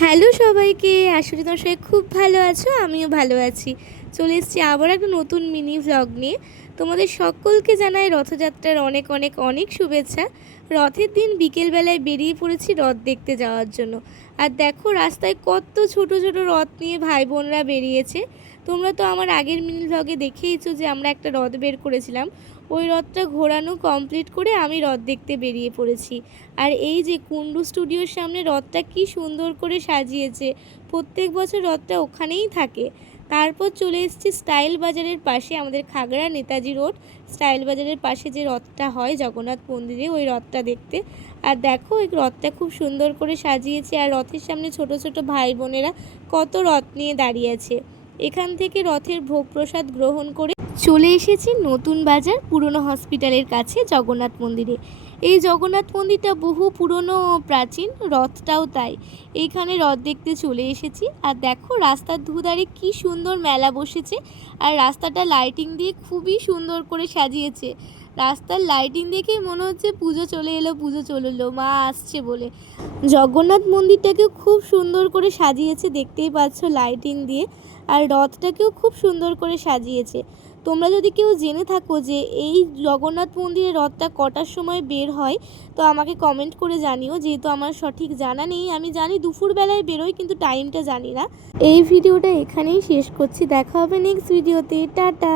Hello সবাইকে, আশা করি তোমরা সবাই খুব ভালো আছো। আমিও ভালো আছি। চলে এসেছি আবার একটা নতুন মিনি ভ্লগ নিয়ে। তোমাদের সকলকে জানাই রথযাত্রার অনেক অনেক অনেক শুভেচ্ছা। রথের দিন বিকেলবেলায় বেরিয়ে পড়েছি রথ দেখতে যাওয়ার জন্য। আর দেখো রাস্তায় কত ছোট ছোট রথ নিয়ে ভাই বোনরা বেরিয়েছে। তোমরা তো আমার আগের মিনি ভ্লগে দেখেইছো যে আমরা একটা রথ বের করেছিলাম। ওই রথটা ঘোরানো কমপ্লিট করে আমি রথ দেখতে বেরিয়ে পড়েছি। আর এই যে কুন্ডু স্টুডিওর সামনে রথটা কি সুন্দর করে সাজিয়েছে। প্রত্যেক বছর রথটা ওখানেই থাকে। তারপর চলে এসেছি স্টাইল বাজারের পাশে, আমাদের খাগড়া নেতাজি রোড স্টাইল বাজারের পাশে যে রথটা হয় জগন্নাথ মন্দিরে, ওই রথটা দেখতে। আর দেখো ওই রথটা খুব সুন্দর করে সাজিয়েছে। আর রথের সামনে ছোট ছোট ভাই বোনেরা কত রথ নিয়ে দাঁড়িয়ে আছে। এখান থেকে রথের ভোগ প্রসাদ গ্রহণ করে চলে এসেছি নতুন বাজার পুরনো হসপিটালের কাছে জগন্নাথ মন্দিরে। এই জগন্নাথ মন্দিরটা বহু পুরনো ও প্রাচীন, রথটাও তাই। এইখানে রথ দেখতে চলে এসেছি। আর দেখো রাস্তার দুধারে কি সুন্দর মেলা বসেছে। আর রাস্তাটা লাইটিং দিয়ে খুবই সুন্দর করে সাজিয়েছে। রাস্তার লাইটিং দেখেই মনে হচ্ছে পুজো চলে এলো, পুজো চলে এলো, মা আসছে বলে। জগন্নাথ মন্দিরটাকেও খুব সুন্দর করে সাজিয়েছে, দেখতেই পাচ্ছ লাইটিং দিয়ে। আর রথটাকেও খুব সুন্দর করে সাজিয়েছে। তোমরা যদি কেউ জেনে থাকো যে এই জগন্নাথ মন্দিরের রথটা কটার সময় বের হয়, তো আমাকে কমেন্ট করে জানিও। যেহেতু আমার সঠিক জানা নেই, আমি জানি দুপুরবেলায় বেরোয় কিন্তু টাইমটা জানি না। এই ভিডিওটা এখানেই শেষ করছি, দেখা হবে নেক্সট ভিডিওতে। টাটা।